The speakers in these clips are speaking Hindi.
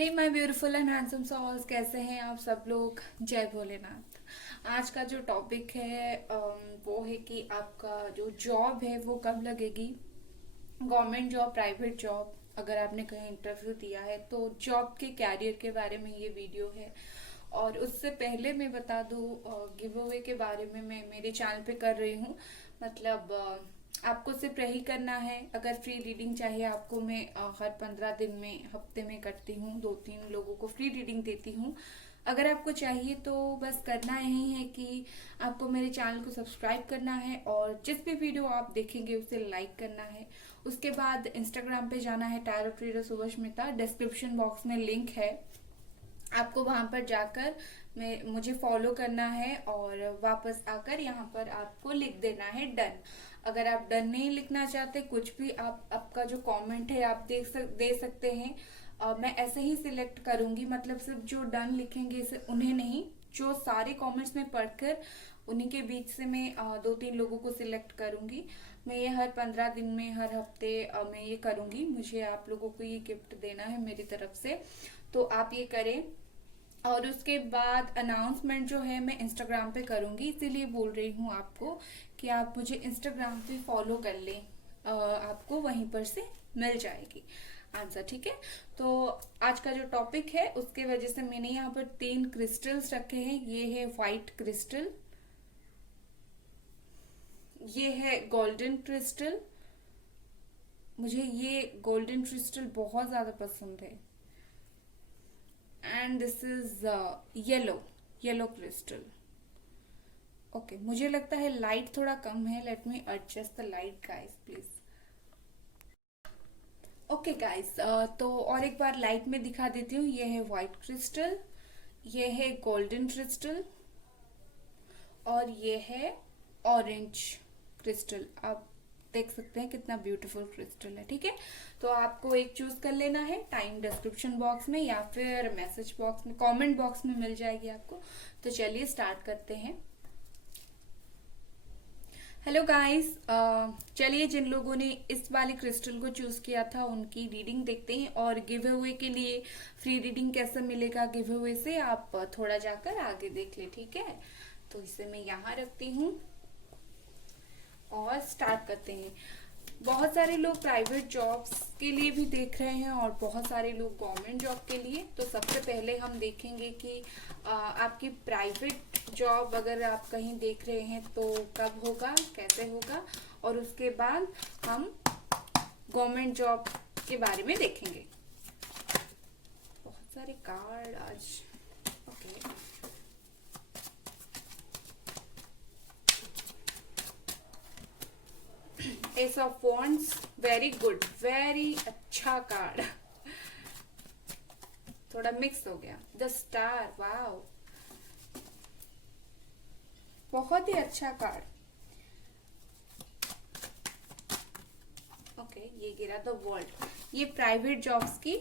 Hey my beautiful and handsome souls, कैसे हैं आप सब लोग। जय भोलेनाथ। आज का जो टॉपिक है वो है कि आपका जो जॉब है वो कब लगेगी। गवर्नमेंट जॉब, प्राइवेट जॉब, अगर आपने कहीं इंटरव्यू दिया है तो जॉब के कैरियर के बारे में ये वीडियो है। और उससे पहले मैं बता दूं, गिव अवे के बारे में मैं मेरे चैनल पे कर रही हूँ। मतलब आपको सिर्फ यही करना है। अगर फ्री रीडिंग चाहिए आपको, मैं हर 15 दिन में, हफ्ते में करती हूँ, 2-3 लोगों को फ्री रीडिंग देती हूँ। अगर आपको चाहिए तो बस करना यही है कि आपको मेरे चैनल को सब्सक्राइब करना है और जिस भी वीडियो आप देखेंगे उसे लाइक करना है। उसके बाद इंस्टाग्राम पे जाना है, tarot trader Subhasmita. Description box में लिंक है, आपको वहां पर जाकर मैं मुझे फॉलो करना है और वापस आकर यहाँ पर आपको लिख देना है डन। अगर आप डन नहीं लिखना चाहते, कुछ भी आप आपका जो कमेंट है आप दे सकते हैं। मैं ऐसे ही सिलेक्ट करूंगी, मतलब सिर्फ जो डन लिखेंगे इसे उन्हें नहीं, जो सारे कमेंट्स में पढ़कर उन्हीं के बीच से मैं 2-3 लोगों को सिलेक्ट करूंगी। मैं ये हर 15 दिन में, हर हफ्ते मैं ये करूंगी। मुझे आप लोगों को ये गिफ्ट देना है मेरी तरफ से, तो आप ये करें। और उसके बाद अनाउंसमेंट जो है मैं इंस्टाग्राम पे करूंगी, इसीलिए बोल रही हूँ आपको कि आप मुझे इंस्टाग्राम पे फॉलो कर लें। आपको वहीं पर से मिल जाएगी आंसर, ठीक है। तो आज का जो टॉपिक है उसके वजह से मैंने यहाँ पर 3 क्रिस्टल्स रखे हैं। ये है व्हाइट क्रिस्टल, ये है गोल्डन क्रिस्टल। मुझे ये गोल्डन क्रिस्टल बहुत ज्यादा पसंद है। And this is yellow, yellow crystal. Okay, मुझे लगता है लाइट थोड़ा कम है। Let me adjust the light guys please. Okay guys, तो और एक बार लाइट में दिखा देती हूँ। ये है व्हाइट क्रिस्टल, ये है गोल्डन क्रिस्टल और ये है ऑरेंज क्रिस्टल। आप देख सकते हैं कितना ब्यूटीफुल क्रिस्टल है, ठीक है। तो आपको एक चूज कर लेना है। टाइम डिस्क्रिप्शन बॉक्स में या फिर मैसेज बॉक्स में, कमेंट बॉक्स में मिल जाएगी आपको। तो चलिए स्टार्ट करते हैं। हेलो गाइस, चलिए जिन लोगों ने इस वाले क्रिस्टल को चूज किया था उनकी रीडिंग देखते हैं। और गिव अवे के लिए फ्री रीडिंग कैसे मिलेगा गिव अवे से, आप थोड़ा जाकर आगे देख ले, ठीक है। तो इसे मैं यहाँ रखती हूँ और स्टार्ट करते हैं। बहुत सारे लोग प्राइवेट जॉब्स के लिए भी देख रहे हैं और बहुत सारे लोग गवर्नमेंट जॉब के लिए। तो सबसे पहले हम देखेंगे कि आपकी प्राइवेट जॉब अगर आप कहीं देख रहे हैं तो कब होगा, कैसे होगा, और उसके बाद हम गवर्नमेंट जॉब के बारे में देखेंगे। बहुत सारे कार्ड आज। Okay, S of wands, very good, very अच्छा कार्ड। थोड़ा मिक्स हो गया। द स्टार, वाओ, बहुत ही अच्छा कार्ड। ओके, ये गिरा द वर्ल्ड। ये प्राइवेट जॉब्स की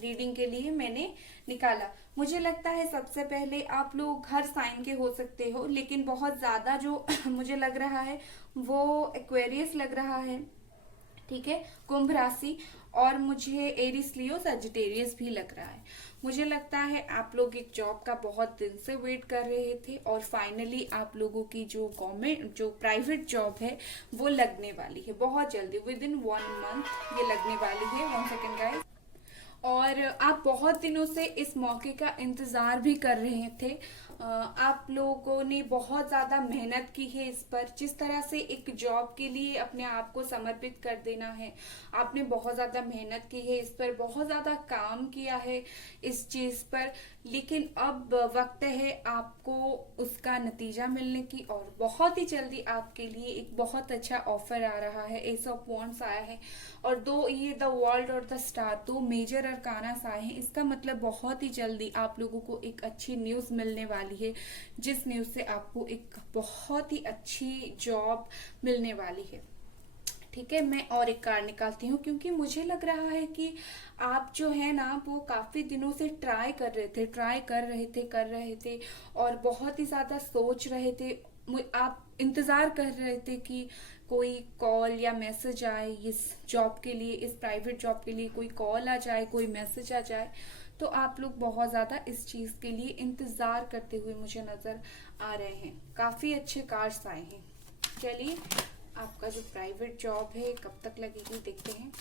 रीडिंग के लिए मैंने निकाला। मुझे लगता है सबसे पहले आप लोग हर साइन के हो सकते हो, लेकिन बहुत ज्यादा जो मुझे लग रहा है वो एक्वेरियस लग रहा है, ठीक है, कुंभ राशि। और मुझे एरिस, लियो, सजिटेरियस भी लग रहा है। मुझे लगता है आप लोग एक जॉब का बहुत दिन से वेट कर रहे थे और फाइनली आप लोगों की जो गवर्नमेंट, जो प्राइवेट जॉब है वो लगने वाली है बहुत जल्दी, विद इन 1 मंथ ये लगने वाली है। 1 सेकेंड गाइस। और आप बहुत दिनों से इस मौके का इंतजार भी कर रहे थे। आप लोगों ने बहुत ज्यादा मेहनत की है इस पर। जिस तरह से एक जॉब के लिए अपने आप को समर्पित कर देना है, आपने बहुत ज्यादा मेहनत की है इस पर, बहुत ज्यादा काम किया है इस चीज पर। लेकिन अब वक्त है आपको उसका नतीजा मिलने की, और बहुत ही जल्दी आपके लिए एक बहुत अच्छा ऑफर आ रहा है। एस ऑफ वॉन्ड्स आया है और दो ये द वर्ल्ड और द स्टार, दो मेजर अरकानास आए हैं। इसका मतलब बहुत ही जल्दी आप लोगों को एक अच्छी न्यूज मिलने वाली है, जिस न्यूज से आपको एक बहुत ही अच्छी जॉब मिलने वाली है, ठीक है। मैं और एक कार्ड निकालती हूँ क्योंकि मुझे लग रहा है कि आप जो है ना वो काफी दिनों से ट्राई कर रहे थे और बहुत ही ज्यादा सोच रहे थे आप इंतज़ार कर रहे थे कि कोई कॉल या मैसेज आए इस जॉब के लिए, इस प्राइवेट जॉब के लिए कोई कॉल आ जाए, कोई मैसेज आ जाए, तो आप लोग बहुत ज़्यादा इस चीज़ के लिए इंतज़ार करते हुए मुझे नज़र आ रहे हैं। काफ़ी अच्छे कार्ड्स आए हैं। चलिए, आपका जो प्राइवेट जॉब है कब तक लगेगी देखते हैं।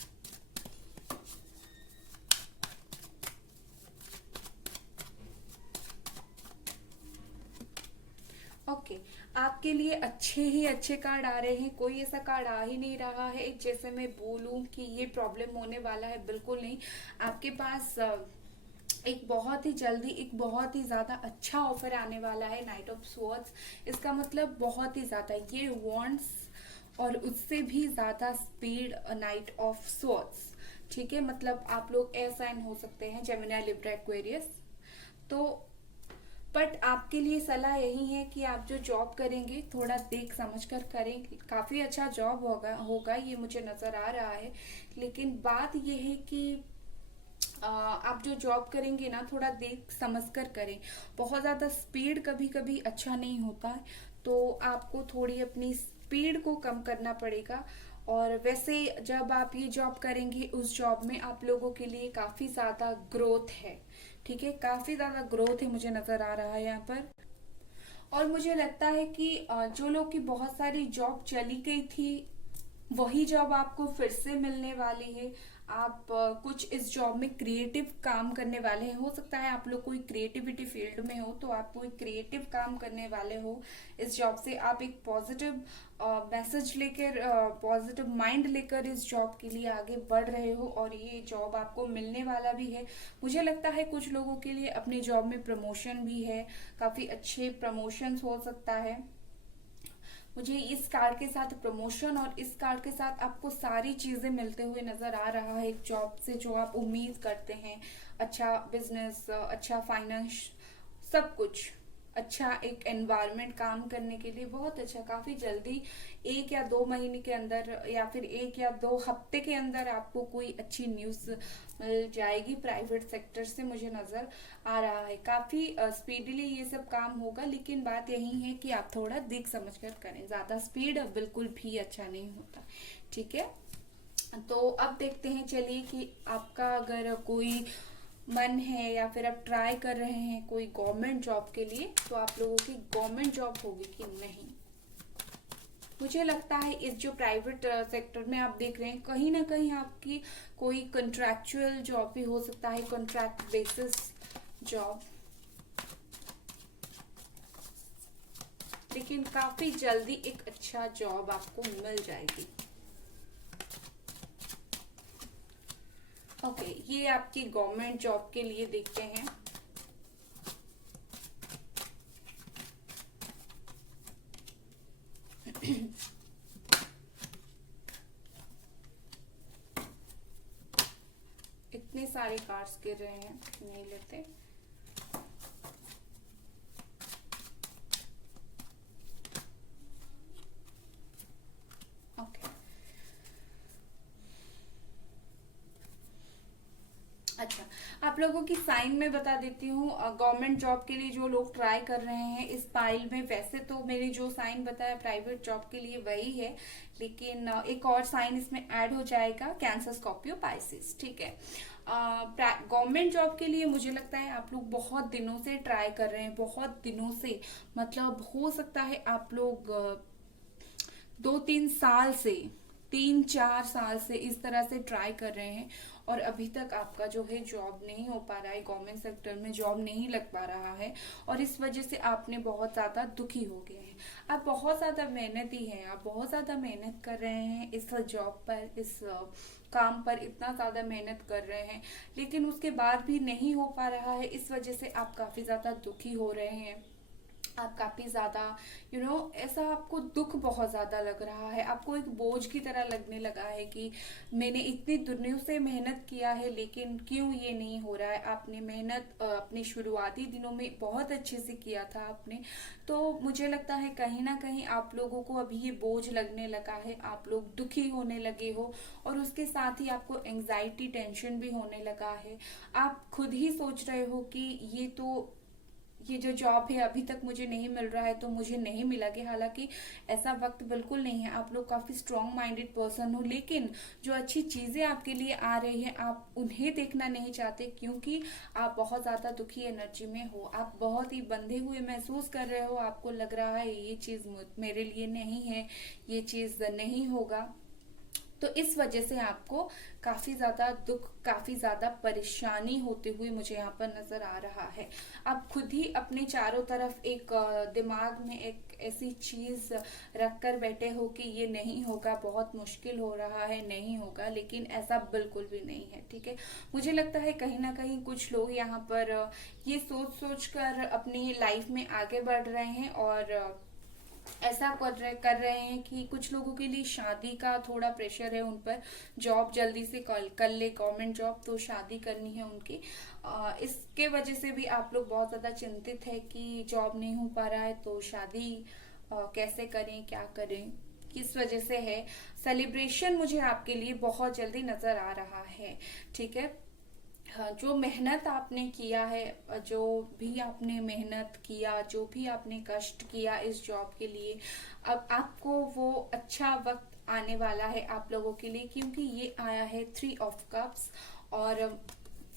ओके, आपके लिए अच्छे ही अच्छे कार्ड आ रहे हैं। कोई ऐसा कार्ड आ ही नहीं रहा है जैसे मैं बोलूं कि ये प्रॉब्लम होने वाला है, बिल्कुल नहीं। आपके पास एक बहुत ही जल्दी एक बहुत ही ज्यादा अच्छा ऑफर आने वाला है, नाइट ऑफ स्वॉर्ड्स। इसका मतलब बहुत ही ज्यादा ये वॉन्ट्स और उससे भी ज्यादा स्पीड, नाइट ऑफ स्वॉर्ड्स। ठीक है, मतलब आप लोग ए साइन हो सकते हैं, जेमिनी, लिब्रा, एक्वेरियस। तो बट आपके लिए सलाह यही है कि आप जो जॉब करेंगे थोड़ा देख समझ कर करें। काफी अच्छा जॉब होगा होगा ये मुझे नजर आ रहा है। लेकिन बात ये है कि आप जो जॉब करेंगे ना, थोड़ा देख समझ कर करें। बहुत ज्यादा स्पीड कभी कभी अच्छा नहीं होता है, तो आपको थोड़ी अपनी स्पीड को कम करना पड़ेगा। और वैसे जब आप ये जॉब करेंगे, उस जॉब में आप लोगों के लिए काफी ज्यादा ग्रोथ है। ठीक है, काफी ज्यादा ग्रोथ है मुझे नजर आ रहा है यहाँ पर। और मुझे लगता है कि जो लोग की बहुत सारी जॉब चली गई थी, वही जॉब आपको फिर से मिलने वाली है। आप कुछ इस जॉब में क्रिएटिव काम करने वाले हैं। हो सकता है आप लोग कोई क्रिएटिविटी फील्ड में हो, तो आप कोई क्रिएटिव काम करने वाले हो इस जॉब से। आप एक पॉजिटिव मैसेज लेकर, पॉजिटिव माइंड लेकर इस जॉब के लिए आगे बढ़ रहे हो, और ये जॉब आपको मिलने वाला भी है। मुझे लगता है कुछ लोगों के लिए अपनी जॉब में प्रमोशन भी है, काफी अच्छे प्रमोशन हो सकता है। मुझे इस कार्ड के साथ प्रमोशन और इस कार्ड के साथ आपको सारी चीजें मिलते हुए नजर आ रहा है, एक जॉब से जो आप उम्मीद करते हैं। अच्छा बिजनेस, अच्छा फाइनेंस, सब कुछ अच्छा, एक एनवायरनमेंट काम करने के लिए बहुत अच्छा। काफी जल्दी 1 या 2 महीने के अंदर या फिर 1 या 2 हफ्ते के अंदर आपको कोई अच्छी न्यूज मिल जाएगी प्राइवेट सेक्टर से, मुझे नजर आ रहा है। काफी स्पीडली ये सब काम होगा, लेकिन बात यही है कि आप थोड़ा देख समझ कर करें। ज्यादा स्पीड बिल्कुल भी अच्छा नहीं होता। ठीक है, तो अब देखते हैं चलिए कि आपका अगर कोई मन है या फिर आप ट्राई कर रहे हैं कोई गवर्नमेंट जॉब के लिए, तो आप लोगों की गवर्नमेंट जॉब होगी कि नहीं। मुझे लगता है इस जो प्राइवेट सेक्टर में आप देख रहे हैं, कहीं ना कहीं आपकी कोई कॉन्ट्रैक्चुअल जॉब भी हो सकता है, कॉन्ट्रैक्ट बेसिस जॉब। लेकिन काफी जल्दी एक अच्छा जॉब आपको मिल जाएगी। ओके, ये आपकी गवर्नमेंट जॉब के लिए देखते हैं। इतने सारे कार्ड्स गिर रहे हैं, नहीं लेते। ओके, अच्छा, आप लोगों की साइन में बता देती हूँ। गवर्नमेंट जॉब के लिए जो लोग ट्राई कर रहे हैं इस पाइल में, वैसे तो मैंने जो साइन बताया प्राइवेट जॉब के लिए वही है, लेकिन एक और साइन इसमें ऐड हो जाएगा, कैंसर, स्कॉर्पियो, पाइसिस। ठीक है, गवर्नमेंट जॉब के लिए मुझे लगता है आप लोग बहुत दिनों से ट्राई कर रहे हैं, बहुत दिनों से। मतलब हो सकता है आप लोग 2-3 साल से, 3-4 साल से इस तरह से ट्राई कर रहे हैं, और अभी तक आपका जो है जॉब नहीं हो पा रहा है, गवर्नमेंट सेक्टर में जॉब नहीं लग पा रहा है, और इस वजह से आपने बहुत ज्यादा दुखी हो गए हैं। आप बहुत ज्यादा मेहनती हैं, आप बहुत ज्यादा मेहनत कर रहे हैं इस जॉब पर, इस काम पर इतना ज्यादा मेहनत कर रहे हैं, लेकिन उसके बाद भी नहीं हो पा रहा है। इस वजह से आप काफी ज्यादा दुखी हो रहे हैं। आप काफी ज्यादा ऐसा आपको दुख बहुत ज्यादा लग रहा है, आपको एक बोझ की तरह लगने लगा है कि मैंने इतनी दिनों से मेहनत किया है, लेकिन क्यों ये नहीं हो रहा है। आपने मेहनत अपने शुरुआती दिनों में बहुत अच्छे से किया था आपने, तो मुझे लगता है कहीं ना कहीं आप लोगों को अभी ये बोझ लगने लगा है, आप लोग दुखी होने लगे हो, और उसके साथ ही आपको एंजाइटी, टेंशन भी होने लगा है। आप खुद ही सोच रहे हो कि ये जो जॉब है अभी तक मुझे नहीं मिल रहा है तो मुझे नहीं मिला कि, हालांकि ऐसा वक्त बिल्कुल नहीं है। आप लोग काफी स्ट्रांग माइंडेड पर्सन हो, लेकिन जो अच्छी चीजें आपके लिए आ रही है आप उन्हें देखना नहीं चाहते, क्योंकि आप बहुत ज्यादा दुखी एनर्जी में हो, आप बहुत ही बंधे हुए महसूस कर रहे हो, आपको लग रहा है ये चीज मेरे लिए नहीं है, ये चीज नहीं होगा। तो इस वजह से आपको काफी ज्यादा दुख, काफी ज्यादा परेशानी होते हुए मुझे यहाँ पर नजर आ रहा है। आप खुद ही अपने चारों तरफ एक दिमाग में एक ऐसी चीज रख कर बैठे हो कि ये नहीं होगा, बहुत मुश्किल हो रहा है, नहीं होगा, लेकिन ऐसा बिल्कुल भी नहीं है। ठीक है, मुझे लगता है कहीं ना कहीं कुछ लोग यहाँ पर ये सोच सोच कर अपनी लाइफ में आगे बढ़ रहे हैं, और ऐसा कर रहे हैं कि कुछ लोगों के लिए शादी का थोड़ा प्रेशर है उन पर, जॉब जल्दी से कर ले, गवर्नमेंट जॉब, तो शादी करनी है उनकी। इसके वजह से भी आप लोग बहुत ज्यादा चिंतित है कि जॉब नहीं हो पा रहा है तो शादी कैसे करें, क्या करें, किस वजह से है। सेलिब्रेशन मुझे आपके लिए बहुत जल्दी नजर आ रहा है। ठीक है, हाँ, जो मेहनत आपने किया है, जो भी आपने मेहनत किया, जो भी आपने कष्ट किया इस जॉब के लिए, अब आपको वो अच्छा वक्त आने वाला है आप लोगों के लिए, क्योंकि ये आया है 3 ऑफ कप्स और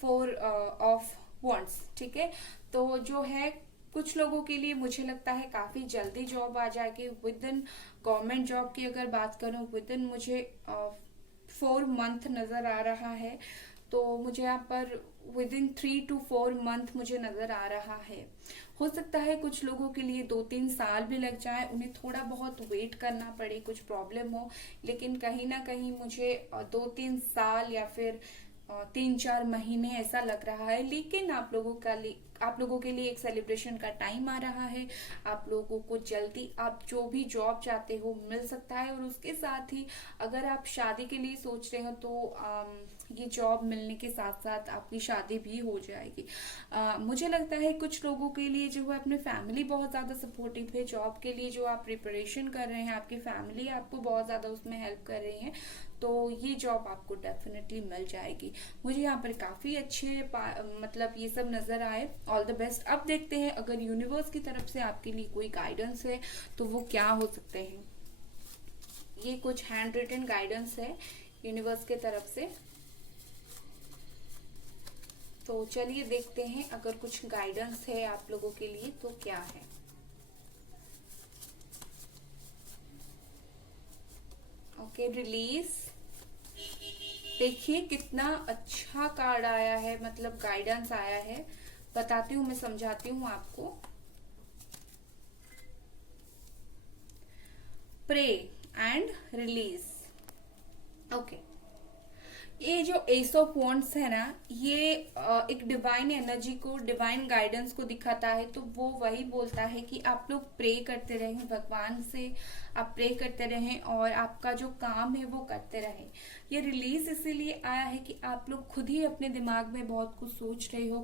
4 ऑफ वॉन्ड्स। ठीक है, तो जो है कुछ लोगों के लिए मुझे लगता है काफी जल्दी जॉब आ जाएगी विद इन। गवर्नमेंट जॉब की अगर बात करूं, विद इन मुझे 4 मंथ नजर आ रहा है, तो मुझे यहाँ पर विद इन 3 to 4 मंथ मुझे नजर आ रहा है। हो सकता है कुछ लोगों के लिए 2-3 साल भी लग जाए, उन्हें थोड़ा बहुत वेट करना पड़े, कुछ प्रॉब्लम हो, लेकिन कहीं ना कहीं मुझे 2-3 साल या फिर 3-4 महीने ऐसा लग रहा है। लेकिन आप लोगों के लिए एक सेलिब्रेशन का टाइम आ रहा है, आप लोगों को जल्दी आप जो भी जॉब चाहते हो मिल सकता है, और उसके साथ ही अगर आप शादी के लिए सोच रहे हो तो ये जॉब मिलने के साथ साथ आपकी शादी भी हो जाएगी। मुझे लगता है कुछ लोगों के लिए जो है अपने फैमिली बहुत ज्यादा सपोर्टिव है, जॉब के लिए जो आप प्रिपरेशन कर रहे हैं आपकी फैमिली आपको बहुत ज्यादा उसमें हेल्प कर रही है, तो ये जॉब आपको डेफिनेटली मिल जाएगी। मुझे यहाँ पर काफी अच्छे मतलब ये सब नजर आए। All the best. अब देखते हैं अगर यूनिवर्स की तरफ से आपके लिए कोई गाइडेंस है तो वो क्या हो सकते हैं। ये कुछ हैंड रिटन गाइडेंस है यूनिवर्स के तरफ से, तो चलिए देखते हैं अगर कुछ गाइडेंस है आप लोगों के लिए तो क्या है। Okay, release. देखिए कितना अच्छा कार्ड आया है, मतलब गाइडेंस आया है। बताती हूँ, मैं समझाती हूँ आपको। Pray and release. ओके, ये जो एस ऑफ वॉन्ड्स है ना, ये एक डिवाइन एनर्जी को, डिवाइन गाइडेंस को दिखाता है। तो वो वही बोलता है कि आप लोग प्रे करते रहें भगवान से, आप प्रे करते रहें और आपका जो काम है वो करते रहें। ये रिलीज इसीलिए आया है कि आप लोग खुद ही अपने दिमाग में बहुत कुछ सोच रहे हो,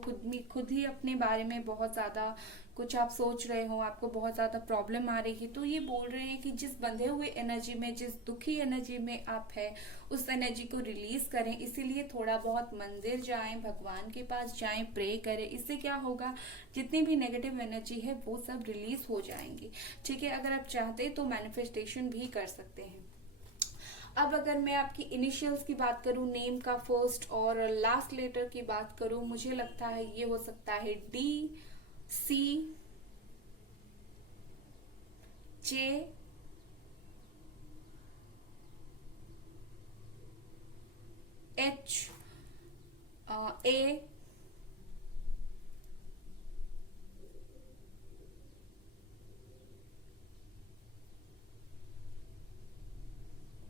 खुद ही अपने बारे में बहुत ज्यादा कुछ आप सोच रहे हो, आपको बहुत ज्यादा प्रॉब्लम आ रही है। तो ये बोल रहे हैं कि जिस बंधे हुए एनर्जी में, जिस दुखी एनर्जी में आप है, उस एनर्जी को रिलीज करें। इसीलिए थोड़ा बहुत मंदिर जाएं, भगवान के पास जाएं, प्रे करें। इससे क्या होगा, जितनी भी नेगेटिव एनर्जी है वो सब रिलीज हो जाएंगी। ठीक है, अगर आप चाहते तो मैनिफेस्टेशन भी कर सकते हैं। अब अगर मैं आपकी इनिशियल्स की बात करूं, नेम का फर्स्ट और लास्ट लेटर की बात करूं, मुझे लगता है ये हो सकता है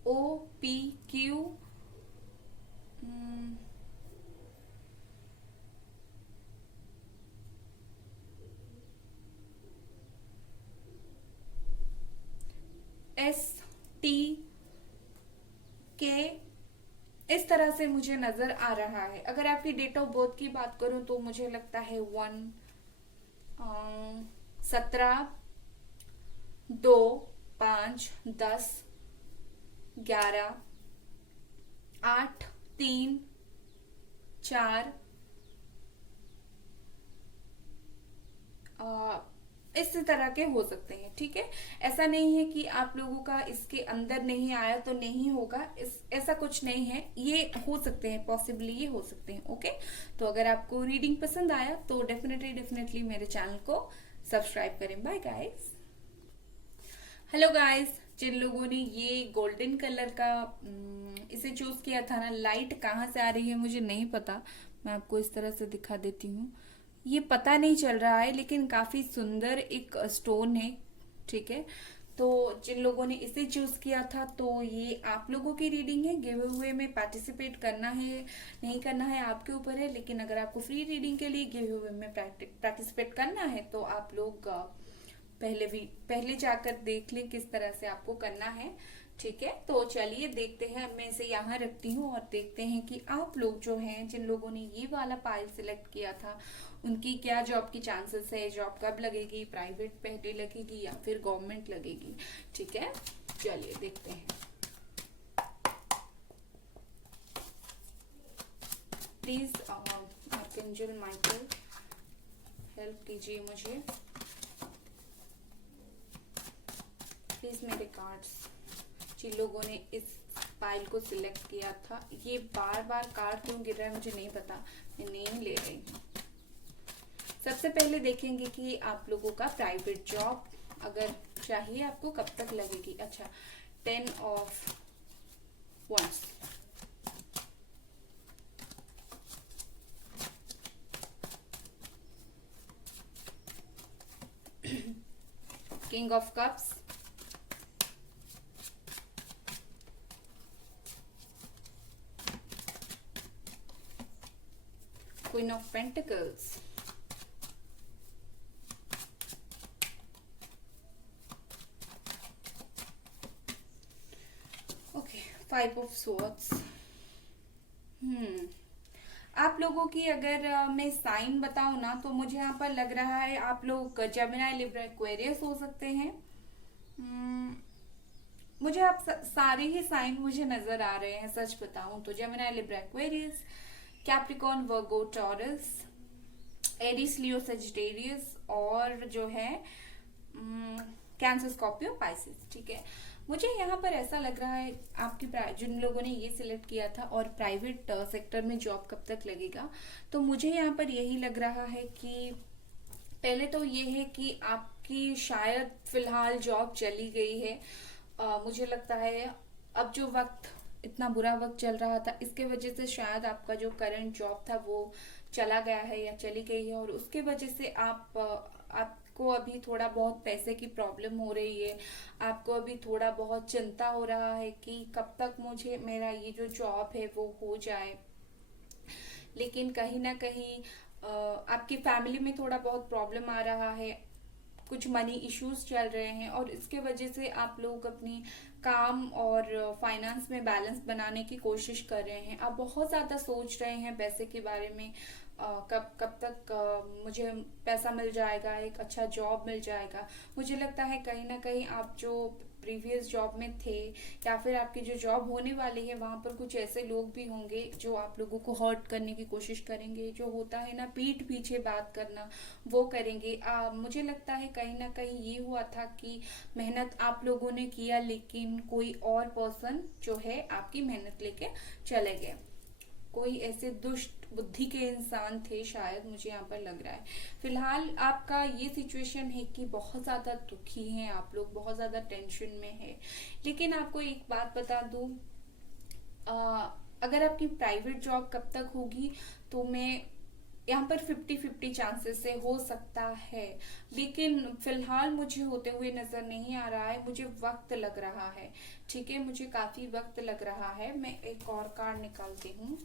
JAOPQ, STK, इस तरह से मुझे नजर आ रहा है। अगर आपकी डेट ऑफ बर्थ की बात करूं तो मुझे लगता है 1, 17, 2, 5, 10, 11, 8, 3, 4, इस तरह के हो सकते हैं, ठीक है। ऐसा नहीं है कि आप लोगों का इसके अंदर नहीं आया तो नहीं होगा, ऐसा कुछ नहीं है, ये हो सकते हैं, पॉसिबली ये हो सकते हैं, ओके। तो अगर आपको रीडिंग पसंद आया तो डेफिनेटली डेफिनेटली मेरे चैनल को सब्सक्राइब करें। Bye guys. हेलो गाइस, जिन लोगों ने ये गोल्डन कलर का इसे चूज किया था ना, लाइट कहाँ से आ रही है मुझे नहीं पता, मैं आपको इस तरह से दिखा देती हूँ। ये पता नहीं चल रहा है, लेकिन काफी सुंदर एक स्टोन है, ठीक है। तो जिन लोगों ने इसे चूज किया था, तो ये आप लोगों की रीडिंग है। गिव अवे में पार्टिसिपेट करना है नहीं करना है आपके ऊपर है, लेकिन अगर आपको फ्री रीडिंग के लिए गिव अवे में पार्टिसिपेट करना है तो आप लोग पहले जाकर देख लें किस तरह से आपको करना है, ठीक है। तो चलिए देखते हैं, मैं इसे यहाँ रखती हूँ और देखते हैं कि आप लोग जो हैं, जिन लोगों ने ये वाला पाइल सिलेक्ट किया था, उनकी क्या जॉब की चांसेस है, जॉब कब लगेगी, प्राइवेट पहले लगेगी या फिर गवर्नमेंट लगेगी, ठीक है। चलिए देखते हैं। प्लीज आर्कएंजल माइकल हेल्प कीजिए मुझे, प्लीज मेरे कार्ड्स। जिन लोगों ने इस फाइल को सिलेक्ट किया था, ये बार बार कार्ड क्यों गिर रहा है मुझे नहीं पता, मैं नेम ले रही हूँ। सबसे पहले देखेंगे कि आप लोगों का प्राइवेट जॉब अगर चाहिए आपको कब तक लगेगी। अच्छा, 10 of wands, king of cups, queen of pentacles, okay, 5 of swords. आप लोगों की अगर मैं साइन बताऊं ना, तो मुझे यहाँ पर लग रहा है आप लोग जेमिनी, लिब्रा, एक्वेरियस हो सकते हैं। हम्म, मुझे आप सारे ही साइन मुझे नजर आ रहे हैं, सच बताऊं तो Gemini, Libra, Aquarius, Capricorn, Virgo, taurus, Eris, लियो, सेजिटेरियस और जो है कैंसर, स्कॉर्पियो, पाइसेस, ठीक है। मुझे यहाँ पर ऐसा लग रहा है आपकी जिन लोगों ने ये सिलेक्ट किया था और प्राइवेट सेक्टर में जॉब कब तक लगेगा, तो मुझे यहाँ पर यही लग रहा है कि पहले तो ये है कि आपकी शायद फिलहाल जॉब चली गई है। मुझे लगता है अब जो वक्त, इतना बुरा वक्त चल रहा था, इसके वजह से शायद आपका जो करंट जॉब था वो चला गया है या चली गई है, और उसके वजह से आपको अभी थोड़ा बहुत पैसे की प्रॉब्लम हो रही है। आपको अभी थोड़ा बहुत चिंता हो रहा है कि कब तक मुझे मेरा ये जो जॉब है वो हो जाए। लेकिन कहीं ना कहीं आपकी फैमिली में थोड़ा बहुत प्रॉब्लम आ रहा है, कुछ मनी इश्यूज चल रहे हैं, और इसके वजह से आप लोग अपनी काम और फाइनेंस में बैलेंस बनाने की कोशिश कर रहे हैं। आप बहुत ज्यादा सोच रहे हैं पैसे के बारे में, कब कब तक मुझे पैसा मिल जाएगा, एक अच्छा जॉब मिल जाएगा। मुझे लगता है कहीं ना कहीं आप जो प्रीवियस जॉब में थे या फिर आपकी जो जॉब होने वाली है, वहां पर कुछ ऐसे लोग भी होंगे जो आप लोगों को हर्ट करने की कोशिश करेंगे। जो होता है ना पीठ पीछे बात करना, वो करेंगे। मुझे लगता है कहीं ना कहीं ये हुआ था कि मेहनत आप लोगों ने किया, लेकिन कोई और पर्सन जो है आपकी मेहनत लेके चले गए। कोई ऐसे दुष्ट बुद्धि के इंसान थे शायद, मुझे यहाँ पर लग रहा है। फिलहाल आपका ये सिचुएशन है कि बहुत ज्यादा दुखी हैं आप लोग, बहुत ज्यादा टेंशन में है। लेकिन आपको एक बात बता दूं, अगर आपकी प्राइवेट जॉब कब तक होगी, तो मैं यहाँ पर 50-50 चांसेस से हो सकता है, लेकिन फिलहाल मुझे होते हुए नजर नहीं आ रहा है। मुझे वक्त लग रहा है, ठीक है, मुझे काफी वक्त लग रहा है। मैं एक और कार्ड निकालती हूँ।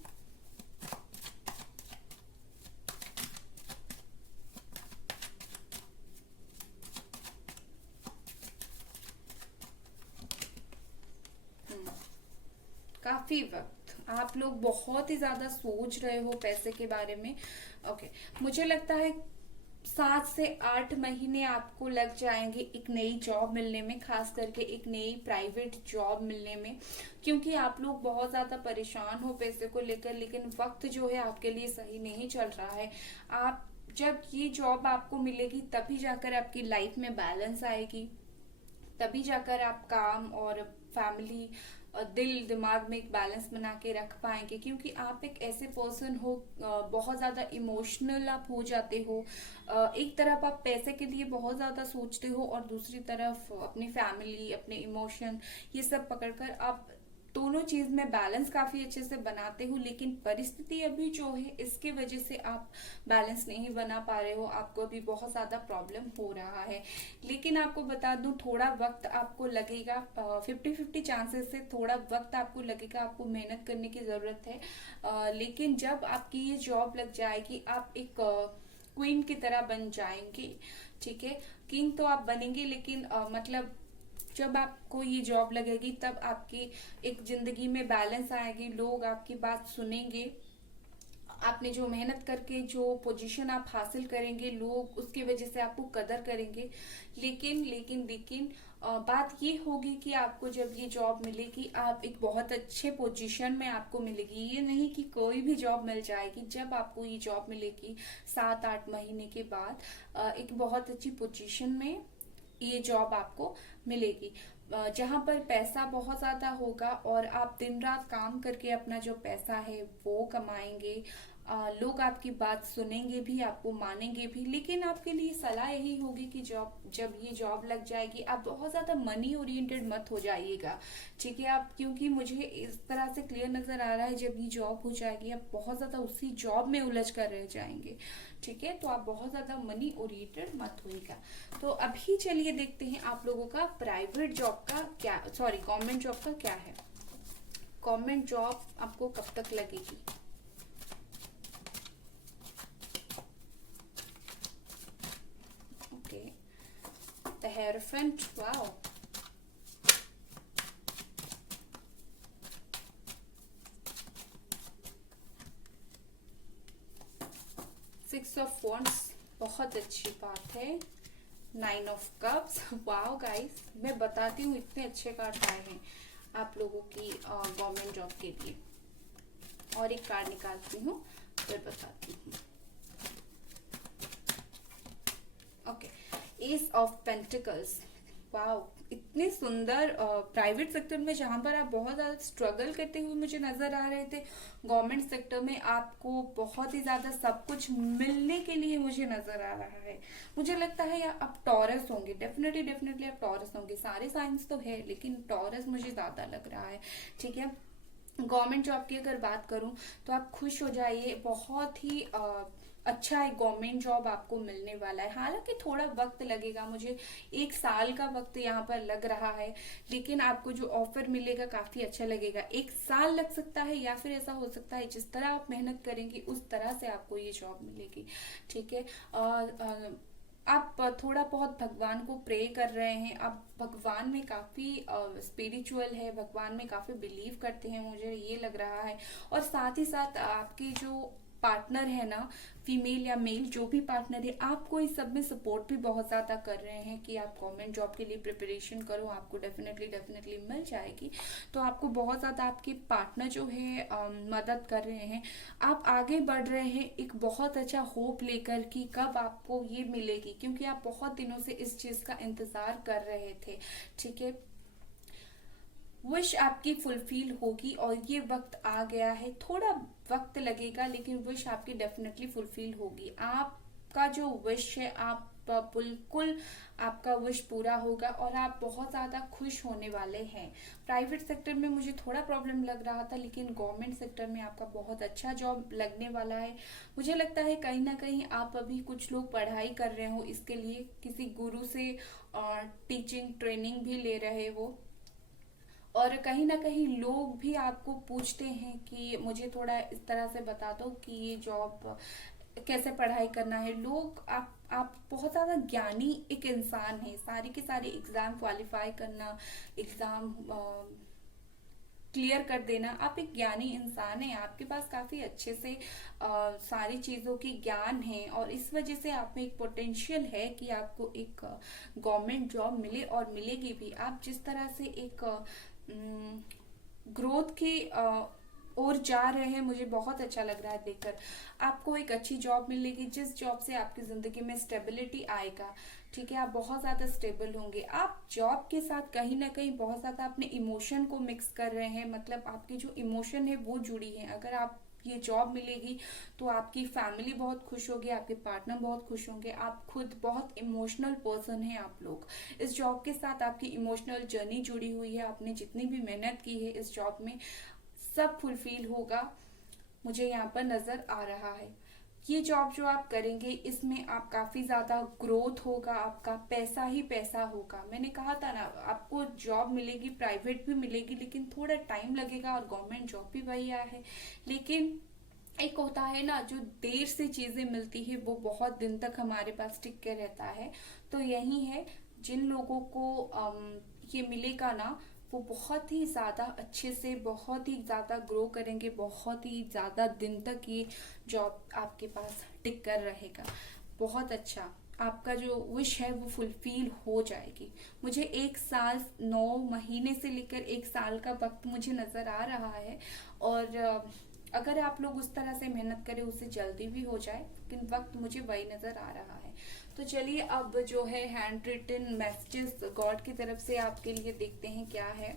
काफी वक्त आप लोग बहुत ही ज्यादा सोच रहे हो पैसे के बारे में, ओके। मुझे लगता है 7 से 8 महीने आपको लग जाएंगे एक नई जॉब मिलने में, खास करके एक नई प्राइवेट जॉब मिलने में, क्योंकि आप लोग बहुत ज़्यादा परेशान हो पैसे को लेकर, लेकिन वक्त जो है आपके लिए सही नहीं चल रहा है। आप जब ये जॉब आपको मिलेगी तभी जाकर आपकी लाइफ में बैलेंस आएगी, तभी जाकर आप काम और फैमिली दिल दिमाग में एक बैलेंस बना के रख पाएंगे, क्योंकि आप एक ऐसे पर्सन हो, बहुत ज़्यादा इमोशनल आप हो जाते हो। एक तरफ आप पैसे के लिए बहुत ज़्यादा सोचते हो और दूसरी तरफ अपनी फैमिली, अपने इमोशन, ये सब पकड़कर आप दोनों चीज में बैलेंस काफी अच्छे से बनाते हो, लेकिन परिस्थिति अभी जो है इसके वजह से आप बैलेंस नहीं बना पा रहे हो, आपको अभी बहुत ज्यादा प्रॉब्लम हो रहा है। लेकिन आपको बता दूं, थोड़ा वक्त आपको लगेगा, 50-50 चांसेस से थोड़ा वक्त आपको लगेगा, आपको मेहनत करने की जरूरत है। लेकिन जब आपकी ये जॉब लग जाएगी, आप एक क्वीन की तरह बन जाएंगे। ठीक है, किंग तो आप बनेंगे, लेकिन मतलब जब आपको ये जॉब लगेगी तब आपकी एक जिंदगी में बैलेंस आएगी, लोग आपकी बात सुनेंगे, आपने जो मेहनत करके जो पोजीशन आप हासिल करेंगे, लोग उसकी वजह से आपको कदर करेंगे। लेकिन बात ये होगी कि आपको जब ये जॉब मिलेगी, आप एक बहुत अच्छे पोजीशन में आपको मिलेगी। ये नहीं कि कोई भी जॉब मिल जाएगी, जब आपको ये जॉब मिलेगी 7-8 महीने के बाद एक बहुत अच्छी पोजीशन में ये जॉब आपको मिलेगी, जहाँ पर पैसा बहुत ज्यादा होगा और आप दिन रात काम करके अपना जो पैसा है वो कमाएंगे। लोग आपकी बात सुनेंगे भी, आपको मानेंगे भी। लेकिन आपके लिए सलाह यही होगी कि जब ये जॉब लग जाएगी, आप बहुत ज्यादा मनी ओरिएंटेड मत हो जाइएगा। ठीक है, आप, क्योंकि मुझे इस तरह से क्लियर नजर आ रहा है, जब ये जॉब हो जाएगी आप बहुत ज्यादा उसी जॉब में उलझ कर रह जाएंगे। ठीक है, तो आप बहुत ज्यादा मनी ओरिएंटेड मत होइएगा। तो अभी चलिए देखते हैं आप लोगों का प्राइवेट जॉब का क्या, सॉरी गवर्नमेंट जॉब का क्या है। गवर्नमेंट जॉब आपको कब तक लगेगी? Okay, the hierophant, wow, 6 of wands, बहुत अच्छी बात है। 9 ऑफ कप्स, वाओ गाइस, मैं बताती हूँ इतने अच्छे कार्ड आए हैं आप लोगों की गवर्नमेंट जॉब के लिए। और एक कार्ड निकालती हूँ फिर बताती हूँ। Okay, S of pentacles, wow, इतने सुंदर। प्राइवेट सेक्टर में जहां पर आप बहुत ज्यादा स्ट्रगल करते हुए मुझे नजर आ रहे थे, गवर्नमेंट सेक्टर में आपको बहुत ही ज्यादा सब कुछ मिलने के लिए मुझे नजर आ रहा है। मुझे लगता है या आप टॉरस होंगे, डेफिनेटली आप टॉरस होंगे। सारे साइंस तो है लेकिन टॉरस मुझे ज्यादा लग रहा है। ठीक है, गवर्नमेंट जॉब की अगर बात करूं तो आप खुश हो जाइए, बहुत ही अच्छा एक गवर्नमेंट जॉब आपको मिलने वाला है। हालांकि थोड़ा वक्त लगेगा, मुझे 1 साल का वक्त यहाँ पर लग रहा है, लेकिन आपको जो ऑफर मिलेगा काफी अच्छा लगेगा। 1 साल लग सकता है या फिर ऐसा हो सकता है जिस तरह आप मेहनत करेंगे उस तरह से आपको ये जॉब मिलेगी। ठीक है, आप थोड़ा बहुत भगवान को प्रे कर रहे हैं, आप भगवान में काफी स्पिरिचुअल है, भगवान में काफी बिलीव करते हैं, मुझे ये लग रहा है। और साथ ही साथ आपके जो पार्टनर है ना, फीमेल या मेल जो भी पार्टनर है, आपको इस सब में सपोर्ट भी बहुत ज्यादा कर रहे हैं कि आप गवर्नमेंट जॉब के लिए प्रिपरेशन करो, आपको डेफिनेटली मिल जाएगी। तो आपको बहुत ज्यादा आपके पार्टनर जो है मदद कर रहे हैं, आप आगे बढ़ रहे हैं एक बहुत अच्छा होप लेकर कि कब आपको ये मिलेगी, क्योंकि आप बहुत दिनों से इस चीज का इंतजार कर रहे थे। ठीक है, विश आपकी फुलफिल होगी और ये वक्त आ गया है। थोड़ा वक्त लगेगा लेकिन विश आपकी डेफिनेटली फुलफिल होगी। आपका जो विश है, आप बिल्कुल आपका विश पूरा होगा और आप बहुत ज्यादा खुश होने वाले हैं। प्राइवेट सेक्टर में मुझे थोड़ा प्रॉब्लम लग रहा था, लेकिन गवर्नमेंट सेक्टर में आपका बहुत अच्छा जॉब लगने वाला है। मुझे लगता है कहीं ना कहीं आप अभी कुछ लोग पढ़ाई कर रहे हो, इसके लिए किसी गुरु से टीचिंग ट्रेनिंग भी ले रहे हो, और कहीं ना कहीं लोग भी आपको पूछते हैं कि मुझे थोड़ा इस तरह से बता दो कि ये जॉब कैसे पढ़ाई करना है। लोग आप बहुत ज्यादा ज्ञानी एक इंसान है, सारे के सारे एग्जाम क्वालिफाई करना, एग्जाम क्लियर कर देना। आप एक ज्ञानी इंसान हैं, आपके पास काफी अच्छे से सारी चीजों की ज्ञान है, और इस वजह से आप में एक पोटेंशियल है कि आपको एक गवर्नमेंट जॉब मिले, और मिलेगी भी। आप जिस तरह से एक ग्रोथ की ओर जा रहे हैं, मुझे बहुत अच्छा लग रहा है देखकर। आपको एक अच्छी जॉब मिलेगी, जिस जॉब से आपकी जिंदगी में स्टेबिलिटी आएगा। ठीक है, आप बहुत ज्यादा स्टेबल होंगे। आप जॉब के साथ कहीं ना कहीं बहुत ज्यादा अपने इमोशन को मिक्स कर रहे हैं, मतलब आपकी जो इमोशन है वो जुड़ी है। अगर आप ये जॉब मिलेगी तो आपकी फैमिली बहुत खुश होगी, आपके पार्टनर बहुत खुश होंगे, आप खुद बहुत इमोशनल पर्सन हैं आप लोग। इस जॉब के साथ आपकी इमोशनल जर्नी जुड़ी हुई है, आपने जितनी भी मेहनत की है इस जॉब में सब फुलफिल होगा, मुझे यहाँ पर नजर आ रहा है। ये जॉब जो आप करेंगे इसमें आप काफी ज्यादा ग्रोथ होगा, आपका पैसा ही पैसा होगा। मैंने कहा था ना, आपको जॉब मिलेगी, प्राइवेट भी मिलेगी, लेकिन थोड़ा टाइम लगेगा, और गवर्नमेंट जॉब भी वही है। लेकिन एक होता है ना, जो देर से चीजें मिलती है वो बहुत दिन तक हमारे पास टिक के रहता है। तो यही है, जिन लोगों को ये मिलेगा ना, वो बहुत ही ज्यादा अच्छे से, बहुत ही ज्यादा ग्रो करेंगे, बहुत ही ज्यादा दिन तक ये जॉब आपके पास टिक कर रहेगा। बहुत अच्छा, आपका जो विश है वो फुलफिल हो जाएगी। मुझे 1 साल 9 महीने से लेकर 1 साल का वक्त मुझे नजर आ रहा है, और अगर आप लोग उस तरह से मेहनत करें उससे जल्दी भी हो जाए, लेकिन वक्त मुझे वही नजर आ रहा है। तो चलिए, अब जो है हैंड रिटन मैसेजेस गॉड की तरफ से आपके लिए देखते हैं क्या है।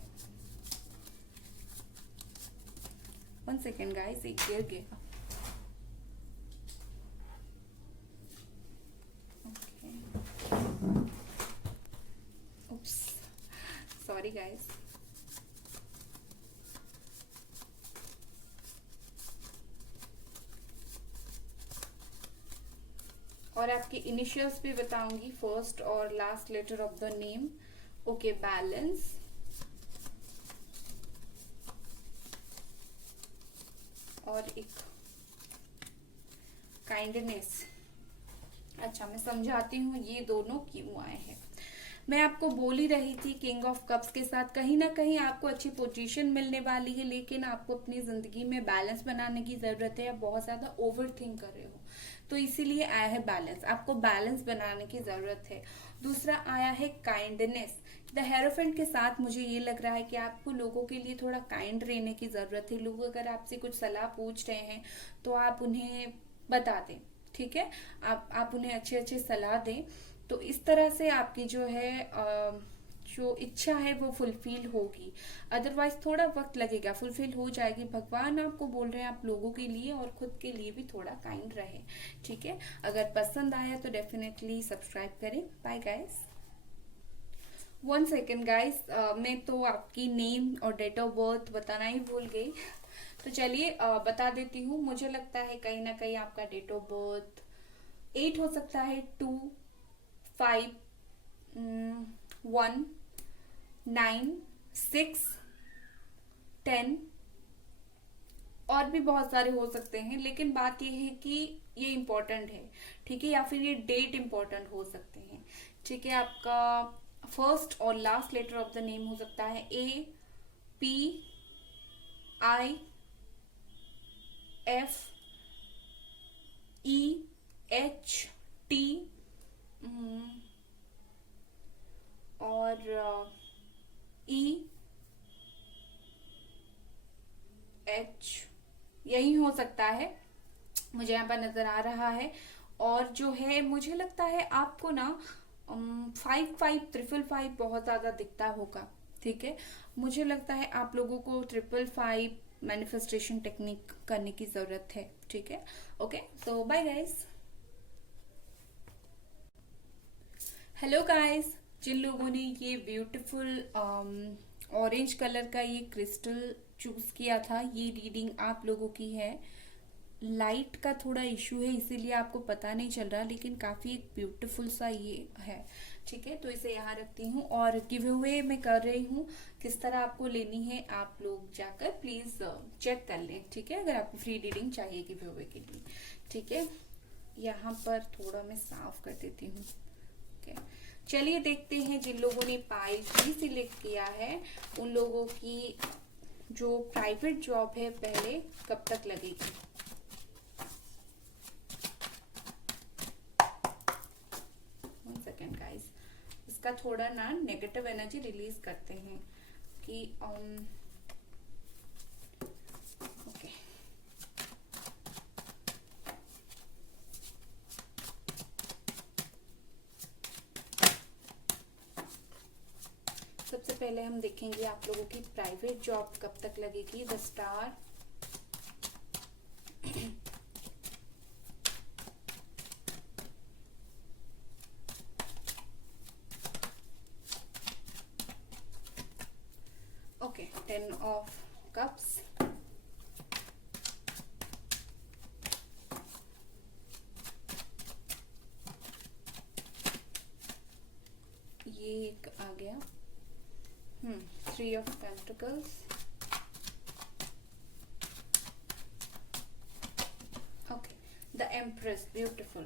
1 सेकेंड गाइस, एक गिर गया। Sorry guys. और आपके इनिशियल्स भी बताऊंगी, फर्स्ट और last letter of the name. Okay, balance, और एक काइंडनेस। अच्छा, मैं समझाती हूँ ये दोनों क्यों आए हैं। मैं आपको बोल ही रही थी, किंग ऑफ कप्स के साथ कहीं ना कहीं आपको अच्छी पोजीशन मिलने वाली है, लेकिन आपको अपनी जिंदगी में बैलेंस बनाने की जरूरत है। आप बहुत ज्यादा ओवर थिंक कर रहे हो, तो इसीलिए आया है बैलेंस। आपको बैलेंस बनाने की जरूरत है। दूसरा आया है काइंडनेस। द हेरोफेंट के साथ मुझे ये लग रहा है कि आपको लोगों के लिए थोड़ा काइंड रहने की जरूरत है। लोग अगर आपसे कुछ सलाह पूछ रहे हैं तो आप उन्हें बता दें, ठीक है, आप उन्हें अच्छे अच्छे सलाह दें। तो इस तरह से आपकी जो है जो इच्छा है वो फुलफिल होगी। अदरवाइज थोड़ा वक्त लगेगा, फुलफिल हो जाएगी। भगवान आपको बोल रहे हैं आप लोगों के लिए और खुद के लिए भी थोड़ा काइंड रहे, ठीक है। अगर पसंद आया तो डेफिनेटली सब्सक्राइब करें। Bye guys. 1 सेकेंड गाइस, मैं तो आपकी नेम और डेट ऑफ बर्थ बताना ही भूल गई। तो चलिए बता देती हूँ। मुझे लगता है कहीं ना कहीं आपका डेट ऑफ बर्थ 8 हो सकता है, 2, 5, 1, 9, 6, 10, और भी बहुत सारे हो सकते हैं। लेकिन बात यह है कि ये इम्पोर्टेंट है, ठीक है, या फिर ये डेट इम्पोर्टेंट हो सकते हैं, ठीक है। आपका फर्स्ट और last letter of the name हो सकता है APIFEHT, और EH, यही हो सकता है, मुझे यहाँ पर नजर आ रहा है। और जो है मुझे लगता है आपको ना 5555 बहुत ज्यादा दिखता होगा, ठीक है। मुझे लगता है आप लोगों को 555 मैनिफेस्टेशन टेक्निक करने की जरूरत है, ठीक है। ओके, तो बाय गाइस। हेलो गाइस, जिन लोगों ने ये ब्यूटीफुल ऑरेंज कलर का ये क्रिस्टल चूज किया था, ये रीडिंग आप लोगों की है। लाइट का थोड़ा इशू है इसीलिए आपको पता नहीं चल रहा, लेकिन काफी एक ब्यूटीफुल सा ये है, ठीक है। तो इसे यहाँ रखती हूँ, और गिव अवे मैं कर रही हूँ। किस तरह आपको लेनी है आप लोग जाकर प्लीज चेक कर लें, ठीक है, अगर आपको फ्री रीडिंग चाहिए गिव अवे के लिए, ठीक है। यहाँ पर थोड़ा मैं साफ कर देती हूँ, ओके। चलिए देखते हैं जिन लोगों ने पाइल 3 सिलेक्ट किया है उन लोगों की जो प्राइवेट जॉब है पहले कब तक लगेगी। वन सेकेंड गाइस, इसका थोड़ा ना नेगेटिव एनर्जी रिलीज करते हैं कि ओके। सबसे पहले हम देखेंगे आप लोगों की प्राइवेट जॉब कब तक लगेगी। The star, okay, 10 of cups, ये एक आ गया, 3 of pentacles, okay, the empress, beautiful.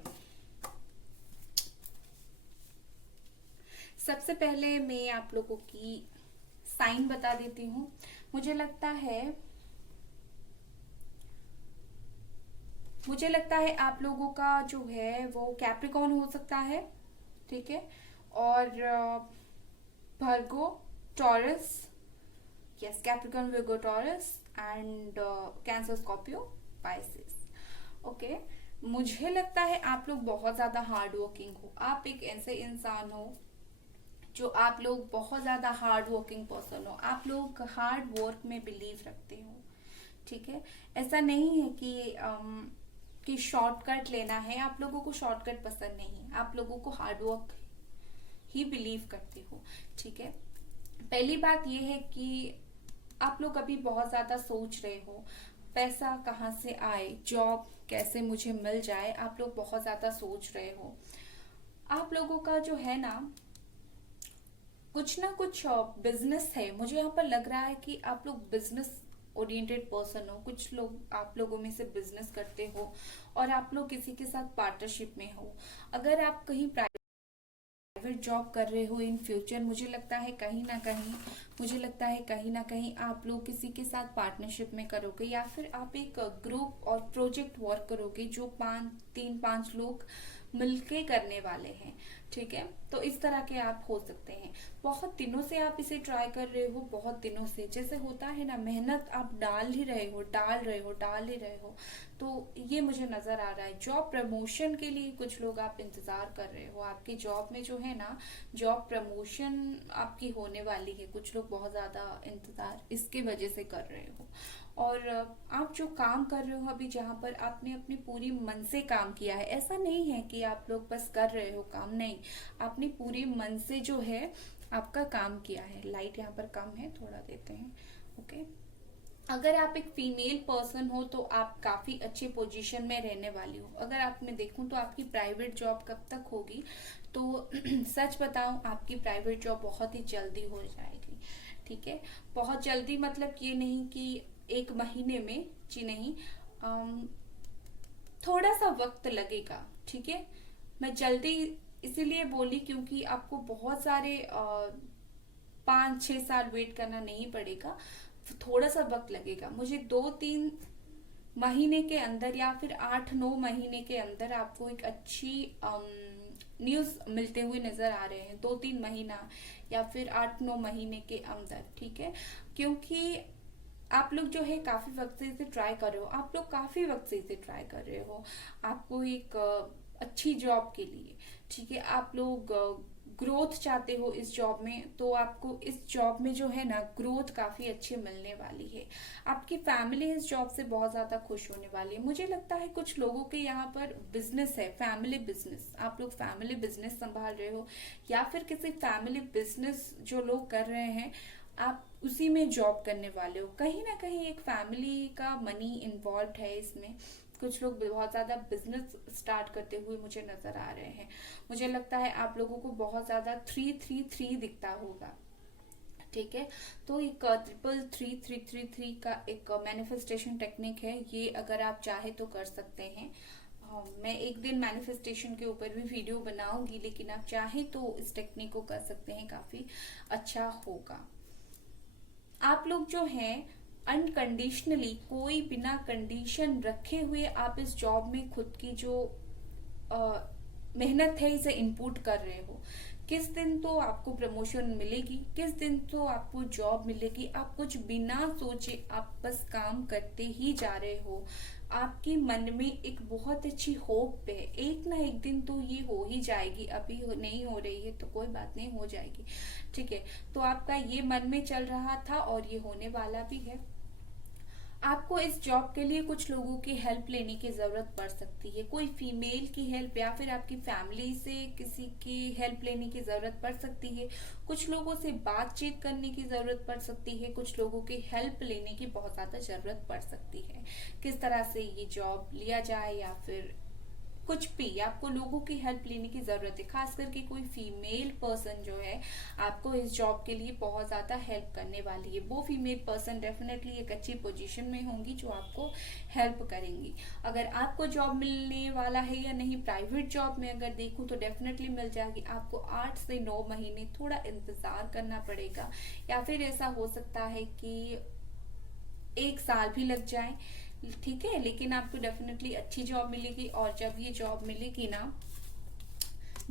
सबसे पहले मैं आप लोगों की साइन बता देती हूँ। मुझे लगता है आप लोगों का जो है वो कैप्रिकॉर्न हो सकता है, ठीक है, और Virgo, Taurus, yes, Capricorn, Virgo, Taurus and Cancer, Scorpio, Pisces. Okay, मुझे लगता है आप लोग बहुत ज्यादा हार्ड वर्किंग हो। आप एक ऐसे इंसान हो जो, आप लोग बहुत ज्यादा हार्ड वर्किंग पर्सन हो। आप लोग हार्ड वर्क में बिलीव रखते हो, ठीक है। ऐसा नहीं है कि शॉर्टकट लेना है। आप लोगों को शॉर्टकट पसंद नहीं, आप लोगों को हार्ड वर्क ही बिलीव करते हो, ठीक है। पहली बात ये है कि आप लोग अभी बहुत ज्यादा सोच रहे हो पैसा कहाँ से आए, जॉब कैसे मुझे मिल जाए। आप लोग बहुत ज्यादा सोच रहे हो। आप लोगों का जो है ना कुछ बिजनेस है। मुझे यहाँ पर लग रहा है कि आप लोग बिजनेस ओरिएंटेड पर्सन हो। कुछ लोग आप लोगों में से बिजनेस करते हो और आप लोग किसी के साथ पार्टनरशिप में हो। अगर आप कहीं प्राइवेट जॉब कर रहे हो इन फ्यूचर, मुझे लगता है कहीं ना कहीं आप लोग किसी के साथ पार्टनरशिप में करोगे, या फिर आप एक ग्रुप और प्रोजेक्ट वर्क करोगे जो 3-5 लोग मिलके करने वाले हैं, ठीक है। तो इस तरह के आप हो सकते हैं। बहुत दिनों से आप इसे ट्राई कर रहे हो, बहुत दिनों से, जैसे होता है ना, मेहनत आप डाल ही रहे हो। तो ये मुझे नजर आ रहा है। जॉब प्रमोशन के लिए कुछ लोग आप इंतजार कर रहे हो। आपकी जॉब में जो है ना, जॉब प्रमोशन आपकी होने वाली है। कुछ लोग बहुत ज्यादा इंतजार इसके वजह से कर रहे हो। और आप जो काम कर रहे हो अभी, जहाँ पर आपने अपनी पूरी मन से काम किया है, ऐसा नहीं है कि आप लोग बस कर रहे हो काम, नहीं, आपने पूरी मन से जो है आपका काम किया है। लाइट यहाँ पर कम है, थोड़ा देते हैं, ओके। अगर आप एक फीमेल पर्सन हो तो आप काफी अच्छे पोजीशन में रहने वाली हो। अगर आप मैं देखूं तो आपकी प्राइवेट जॉब कब तक होगी, तो सच बताऊं, आपकी प्राइवेट जॉब बहुत ही जल्दी हो जाएगी, ठीक है। बहुत जल्दी मतलब ये नहीं कि 1 महीने में, जी नहीं, थोड़ा सा वक्त लगेगा, ठीक है। मैं जल्दी इसीलिए बोली क्योंकि आपको बहुत सारे 5-6 साल वेट करना नहीं पड़ेगा। थोड़ा सा वक्त लगेगा। मुझे 2-3 महीने के अंदर या फिर 8-9 महीने के अंदर आपको एक अच्छी न्यूज मिलते हुए नजर आ रहे हैं। 2-3 महीना या फिर 8-9 महीने के अंदर, ठीक है। क्योंकि आप लोग जो है काफी वक्त से इसे ट्राई कर रहे हो। आप लोग काफी वक्त से इसे ट्राई कर रहे हो, आपको एक अच्छी जॉब के लिए, ठीक है। आप लोग ग्रोथ चाहते हो इस जॉब में, तो आपको इस जॉब में जो है ना ग्रोथ काफी अच्छी मिलने वाली है। आपकी फैमिली इस जॉब से बहुत ज्यादा खुश होने वाली है। मुझे लगता है कुछ लोगों के यहाँ पर बिजनेस है, फैमिली बिजनेस। आप लोग फैमिली बिजनेस संभाल रहे हो, या फिर किसी फैमिली बिजनेस जो लोग कर रहे हैं, आप उसी में जॉब करने वाले हो। कहीं ना कहीं एक फैमिली का मनी इन्वॉल्व है इसमें। कुछ लोग बहुत ज्यादा बिजनेस स्टार्ट करते हुए मुझे नजर आ रहे हैं। मुझे लगता है आप लोगों को बहुत ज्यादा 3-3-3 दिखता होगा, ठीक है। तो एक 3-3-3-3 का एक मैनिफेस्टेशन टेक्निक है ये। अगर आप चाहे तो कर सकते हैं। मैं एक दिन मैनिफेस्टेशन के ऊपर भी वीडियो बनाऊंगी, लेकिन आप चाहे तो इस टेक्निक को कर सकते हैं, काफी अच्छा होगा। आप लोग जो हैं अनकंडीशनली, कोई बिना कंडीशन रखे हुए आप इस जॉब में खुद की जो मेहनत है इसे इनपुट कर रहे हो, किस दिन तो आपको प्रमोशन मिलेगी, किस दिन तो आपको जॉब मिलेगी। आप कुछ बिना सोचे आप बस काम करते ही जा रहे हो। आपके मन में एक बहुत अच्छी होप है, एक ना एक दिन तो ये हो ही जाएगी, अभी नहीं हो रही है तो कोई बात नहीं, हो जाएगी, ठीक है। तो आपका ये मन में चल रहा था और ये होने वाला भी है। आपको इस जॉब के लिए कुछ लोगों की हेल्प लेने की जरूरत पड़ सकती है, कोई फीमेल की हेल्प या फिर आपकी फैमिली से किसी की हेल्प लेने की जरूरत पड़ सकती है। कुछ लोगों से बातचीत करने की जरूरत पड़ सकती है, कुछ लोगों की हेल्प लेने की बहुत ज्यादा जरूरत पड़ सकती है। किस तरह से ये जॉब लिया जाए या फिर कुछ भी आपको लोगों की हेल्प लेने की जरूरत है, खास करके कोई फीमेल पर्सन जो है आपको इस जॉब के लिए बहुत ज्यादा हेल्प करने वाली है। वो फीमेल पर्सन डेफिनेटली एक अच्छी पोजीशन में होंगी जो आपको हेल्प करेंगी। अगर आपको जॉब मिलने वाला है या नहीं, प्राइवेट जॉब में अगर देखूं तो डेफिनेटली मिल जाएगी। आपको 8 से 9 महीने थोड़ा इंतजार करना पड़ेगा, या फिर ऐसा हो सकता है कि 1 साल भी लग जाए, ठीक है, लेकिन आपको डेफिनेटली अच्छी जॉब मिलेगी। और जब ये जॉब मिलेगी ना,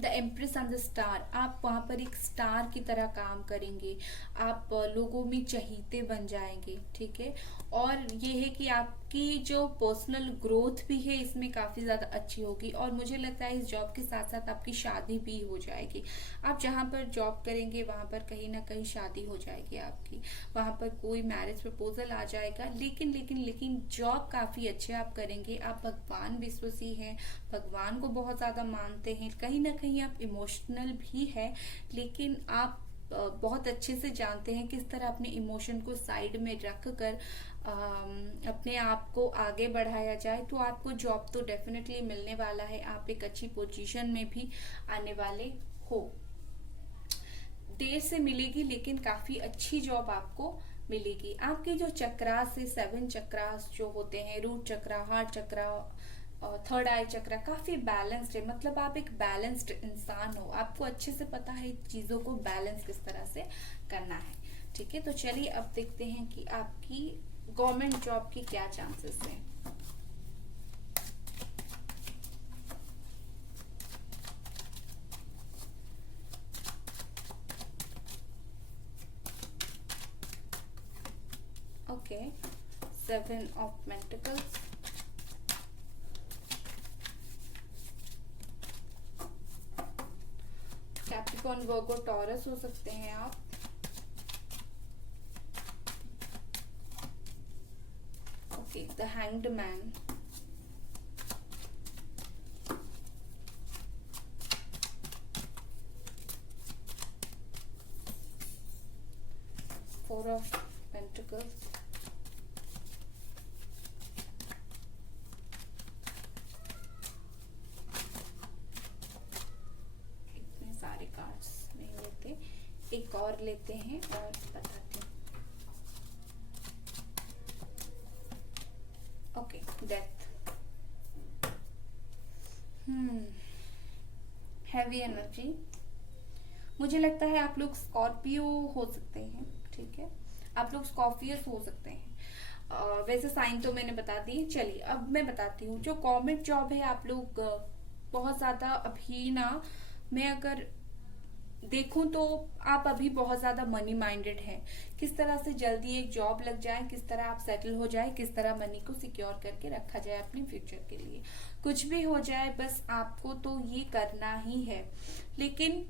the empress and the star, आप वहां पर एक स्टार की तरह काम करेंगे, आप लोगों में चहीते बन जाएंगे, ठीक है। और ये है कि आपकी जो पर्सनल ग्रोथ भी है इसमें काफी ज्यादा अच्छी होगी। और मुझे लगता है इस जॉब के साथ साथ आपकी शादी भी हो जाएगी। आप जहाँ पर जॉब करेंगे वहां पर कहीं ना कहीं शादी हो जाएगी आपकी, वहां पर कोई मैरिज प्रपोजल आ जाएगा। लेकिन लेकिन लेकिन जॉब काफी अच्छे आप करेंगे, आप भगवान विश्वासी हैं, भगवान को बहुत ज्यादा मानते हैं, कहीं ना कहीं आप इमोशनल भी है, लेकिन आप बहुत अच्छे से जानते हैं किस तरह अपने इमोशन को साइड में रख कर अपने आप को आगे बढ़ाया जाए। तो आपको जॉब तो डेफिनेटली मिलने वाला है, आप एक अच्छी पोजीशन में भी आने वाले हो। देर से मिलेगी लेकिन काफी अच्छी जॉब आपको मिलेगी। आपके जो चक्रास है, 7 चक्रास जो होते हैं, रूट चक्रा, हार्ट चक्रा, थर्ड आई चक्रा, काफी बैलेंस्ड है। मतलब आप एक बैलेंस्ड इंसान हो, आपको अच्छे से पता है चीजों को बैलेंस किस तरह से करना है, ठीक है। तो चलिए अब देखते हैं कि आपकी गवर्नमेंट जॉब की क्या चांसेस हैं। Okay, 7 of pentacles, Capricorn, Virgo, taurus हो सकते हैं आप। Okay, the hanged man, four of pentacles, इतने सारे कार्ड्स नहीं लेते, एक और लेते हैं और बताते हैं। Okay, death, heavy energy. मुझे लगता है आप लोग स्कॉर्पियो हो सकते हैं, ठीक है, आप लोग स्कॉर्पियस हो सकते हैं। वैसे साइन तो मैंने बता दी। चलिए अब मैं बताती हूँ, जो गवर्नमेंट जॉब है आप लोग बहुत ज्यादा अभी ना, मैं अगर देखूं तो आप अभी बहुत ज्यादा मनी माइंडेड हैं। किस तरह से जल्दी एक जॉब लग जाए, किस तरह आप सेटल हो जाए, किस तरह मनी को सिक्योर करके रखा जाए अपने फ्यूचर के लिए, कुछ भी हो जाए बस आपको तो ये करना ही है। लेकिन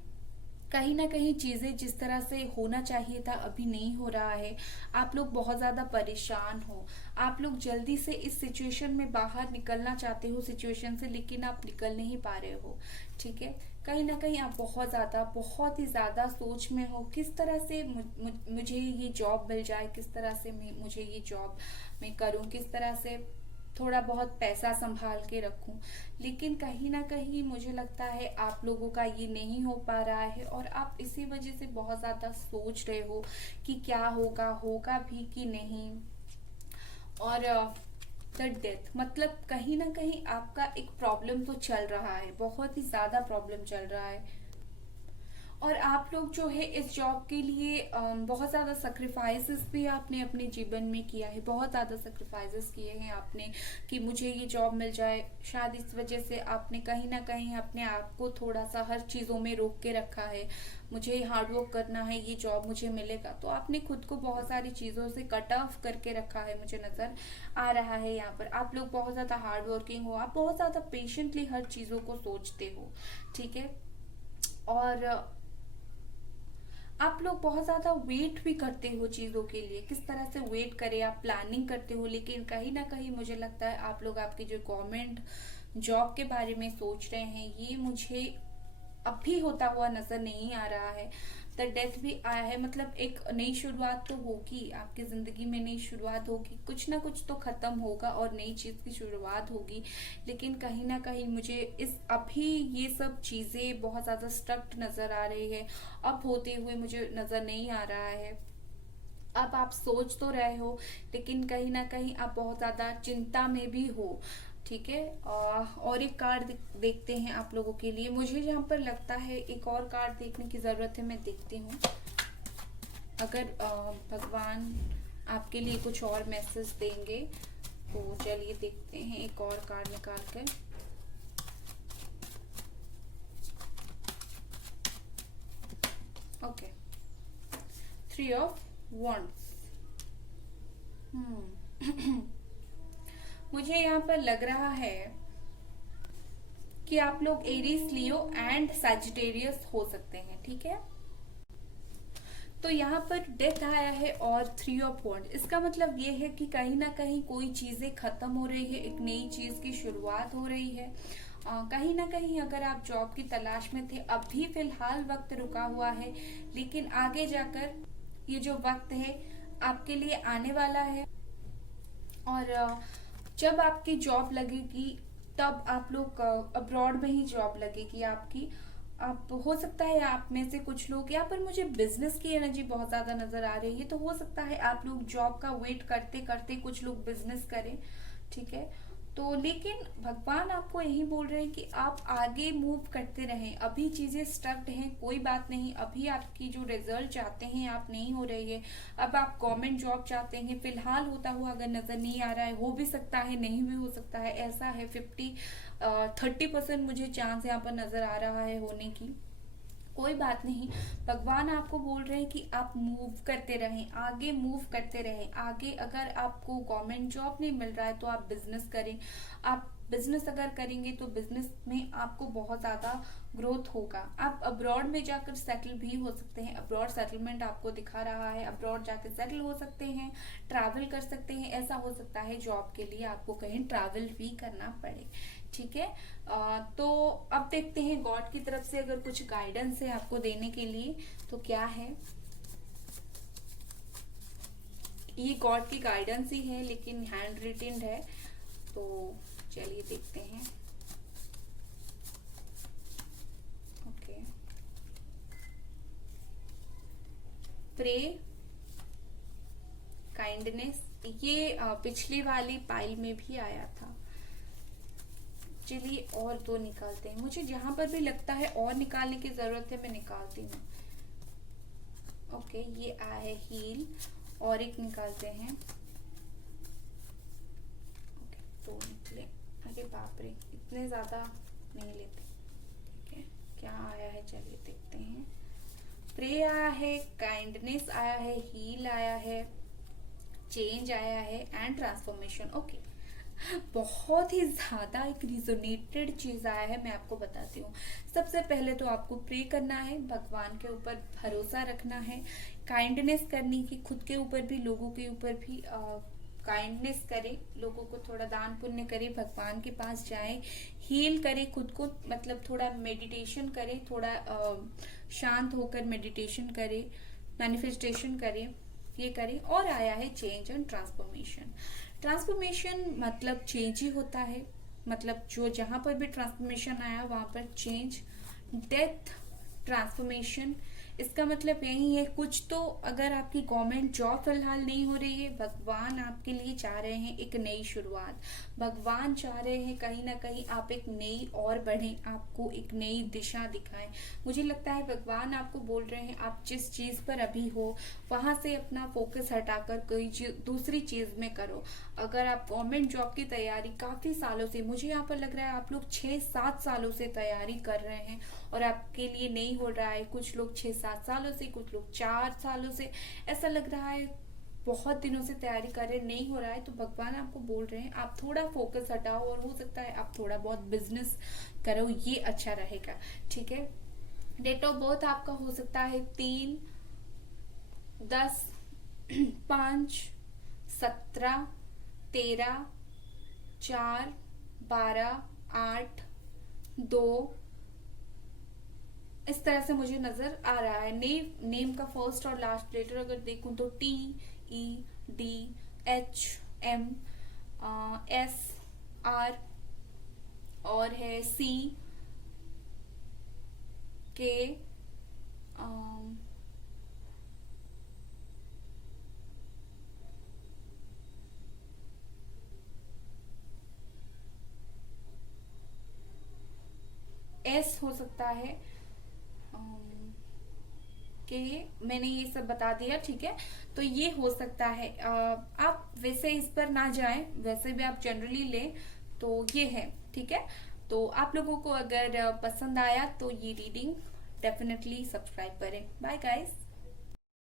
कहीं ना कहीं चीजें जिस तरह से होना चाहिए था अभी नहीं हो रहा है। आप लोग बहुत ज्यादा परेशान हो, आप लोग जल्दी से इस सिचुएशन में बाहर निकलना चाहते हो सिचुएशन से, लेकिन आप निकल नहीं पा रहे हो, ठीक है। कहीं ना कहीं आप बहुत ही ज्यादा सोच में हो, किस तरह से मुझे ये जॉब मिल जाए, किस तरह से मुझे ये जॉब मैं करूं, किस तरह से थोड़ा बहुत पैसा संभाल के रखूं। लेकिन कहीं ना कहीं मुझे लगता है आप लोगों का ये नहीं हो पा रहा है, और आप इसी वजह से बहुत ज्यादा सोच रहे हो कि क्या होगा, होगा भी कि नहीं। और द डेथ, मतलब कहीं ना कहीं आपका एक प्रॉब्लम तो चल रहा है, बहुत ही ज्यादा प्रॉब्लम चल रहा है। और आप लोग जो है इस जॉब के लिए बहुत ज़्यादा सेक्रीफाइसेस भी आपने अपने जीवन में किया है, बहुत ज़्यादा सेक्रीफाइसेस किए हैं आपने कि मुझे ये जॉब मिल जाए। शायद इस वजह से आपने कहीं ना कहीं अपने आप को थोड़ा सा हर चीज़ों में रोक के रखा है, मुझे हार्डवर्क करना है, ये जॉब मुझे मिलेगा। तो आपने खुद को बहुत सारी चीज़ों से कट ऑफ करके रखा है, मुझे नज़र आ रहा है यहाँ पर। आप लोग बहुत ज़्यादा हार्ड वर्किंग हो, आप बहुत ज़्यादा पेशेंटली हर चीज़ों को सोचते हो, ठीक है। और आप लोग बहुत ज्यादा वेट भी करते हो चीजों के लिए, किस तरह से वेट करें, आप प्लानिंग करते हो। लेकिन कहीं ना कहीं मुझे लगता है आप लोग आपकी जो गवर्नमेंट जॉब के बारे में सोच रहे हैं, ये मुझे अभी होता हुआ नजर नहीं आ रहा है। द डेथ भी आया है, मतलब एक नई शुरुआत तो होगी आपकी जिंदगी में, नई शुरुआत होगी, कुछ ना कुछ तो खत्म होगा और नई चीज की शुरुआत होगी। लेकिन कहीं ना कहीं मुझे इस अभी ये सब चीजें बहुत ज्यादा स्ट्रक्ट नजर आ रही है, अब होते हुए मुझे नजर नहीं आ रहा है। अब आप सोच तो रहे हो, लेकिन कहीं ना कहीं आप बहुत ज्यादा चिंता में भी हो, ठीक है। और एक कार्ड देखते हैं आप लोगों के लिए। मुझे जहाँ पर लगता है एक और कार्ड देखने की जरूरत है, मैं देखती हूँ अगर भगवान आपके लिए कुछ और मैसेज देंगे तो चलिए देखते हैं एक और कार्ड निकाल कर। Okay, 3 of wands. मुझे यहाँ पर लग रहा है कि आप लोग एरीज, लियो एंड सैजिटेरियस हो सकते हैं, ठीक है। तो यहाँ पर डेथ आया है और 3 ऑफ वॉन्ड, इसका मतलब ये है कि कहीं ना कहीं कोई चीजें खत्म हो रही है, एक नई चीज की शुरुआत हो रही है। कहीं ना कहीं अगर आप जॉब की तलाश में थे, अभी फिलहाल वक्त रुका हुआ है, लेकिन आगे जाकर ये जो वक्त है आपके लिए आने वाला है। और जब आपकी जॉब लगेगी तब आप लोग अब्रॉड में ही जॉब लगेगी आपकी। आप हो सकता है आप में से कुछ लोग, यहाँ पर मुझे बिजनेस की एनर्जी बहुत ज्यादा नजर आ रही है, तो हो सकता है आप लोग जॉब का वेट करते करते कुछ लोग बिजनेस करें, ठीक है। तो लेकिन भगवान आपको यही बोल रहे हैं कि आप आगे मूव करते रहें। अभी चीजें स्टक्ड हैं, कोई बात नहीं, अभी आपकी जो रिजल्ट चाहते हैं आप नहीं हो रही है। अब आप गवर्नमेंट जॉब चाहते हैं, फिलहाल होता हुआ अगर नजर नहीं आ रहा है, हो भी सकता है नहीं भी हो सकता है, ऐसा है 30% मुझे चांस यहाँ पर नजर आ रहा है होने की। कोई बात नहीं, भगवान आपको बोल रहे हैं कि आप मूव करते रहें, आगे मूव करते रहें। आगे अगर आपको गवर्नमेंट जॉब नहीं मिल रहा है तो आप बिजनेस करें। आप बिजनेस अगर करेंगे तो बिजनेस में आपको बहुत ज्यादा ग्रोथ होगा। आप अब्रॉड में जाकर सेटल भी हो सकते हैं, अब्रॉड सेटलमेंट आपको दिखा रहा है, अब्रॉड जाकर सेटल हो सकते हैं, ट्रैवल कर सकते हैं। ऐसा हो सकता है जॉब के लिए आपको कहीं ट्रैवल भी करना पड़े, ठीक है। तो अब देखते हैं गॉड की तरफ से अगर कुछ गाइडेंस है आपको देने के लिए तो क्या है। ये गॉड की गाइडेंस ही है लेकिन हैंड रिटेन है, तो चलिए देखते हैं। ओके, प्रे, काइंडनेस, ये पिछली वाली पाइल में भी आया था। चलिए और दो निकालते हैं, मुझे जहां पर भी लगता है और निकालने की जरूरत है मैं निकालती हूँ। ओके, ये आया है हील, और एक निकालते हैं। ओके, दो निकले, अरे बाप रे इतने ज्यादा नहीं लेते, ठीक है। क्या आया है चलिए देखते हैं। प्रे आया है, काइंडनेस आया है, हील आया है, चेंज आया है एंड ट्रांसफॉर्मेशन। ओके, बहुत ही ज्यादा एक रिजोनेटेड चीज आया है, मैं आपको बताती हूँ। सबसे पहले तो आपको प्रे करना है, भगवान के ऊपर भरोसा रखना है, काइंडनेस करनी की, खुद के ऊपर भी लोगों के ऊपर भी काइंडनेस करे, लोगों को थोड़ा दान पुण्य करे, भगवान के पास जाए, हील करे खुद को, मतलब थोड़ा मेडिटेशन करे, थोड़ा शांत होकर मेडिटेशन करे, मैनिफेस्टेशन करे, ये करे। और आया है चेंज एंड ट्रांसफॉर्मेशन। ट्रांसफॉर्मेशन मतलब चेंज ही होता है, मतलब जो जहां पर भी ट्रांसफॉर्मेशन आया वहां पर चेंज, डेथ, ट्रांसफॉर्मेशन, इसका मतलब यही है, कुछ तो अगर आपकी गवर्नमेंट जॉब फिलहाल नहीं हो रही है, भगवान आपके लिए चाह रहे हैं एक नई शुरुआत। भगवान चाह रहे हैं कहीं ना कहीं आप एक नई और बढ़ें, आपको एक नई दिशा दिखाएं। मुझे लगता है भगवान आपको बोल रहे हैं आप जिस चीज पर अभी हो वहां से अपना फोकस हटाकर कोई दूसरी चीज में करो। अगर आप गवर्नमेंट जॉब की तैयारी काफी सालों से, मुझे यहाँ पर लग रहा है आप लोग 6-7 सालों से तैयारी कर रहे हैं और आपके लिए नहीं हो रहा है, कुछ लोग 6-7 सालों से, कुछ लोग 4 सालों से, ऐसा लग रहा है बहुत दिनों से तैयारी कर रहे हैं, नहीं हो रहा है, तो भगवान आपको बोल रहे हैं आप थोड़ा फोकस हटाओ और हो सकता है आप थोड़ा बहुत बिजनेस करो, ये अच्छा रहेगा। ठीक है। डेट ऑफ बर्थ आपका हो सकता है 3, 10, 5, 17, 13, 4, 12, 8, 2, इस तरह से मुझे नजर आ रहा है। नेम का फर्स्ट और लास्ट लेटर अगर देखूं तो TEDHM, S, R, और है CK, S हो सकता है। कि मैंने ये सब बता दिया। ठीक है, तो ये हो सकता है। आप वैसे इस पर ना जाएं, वैसे भी आप जनरली लें, तो ये है। ठीक है, तो आप लोगों को अगर पसंद आया तो ये रीडिंग डेफिनेटली सब्सक्राइब करें। Bye guys.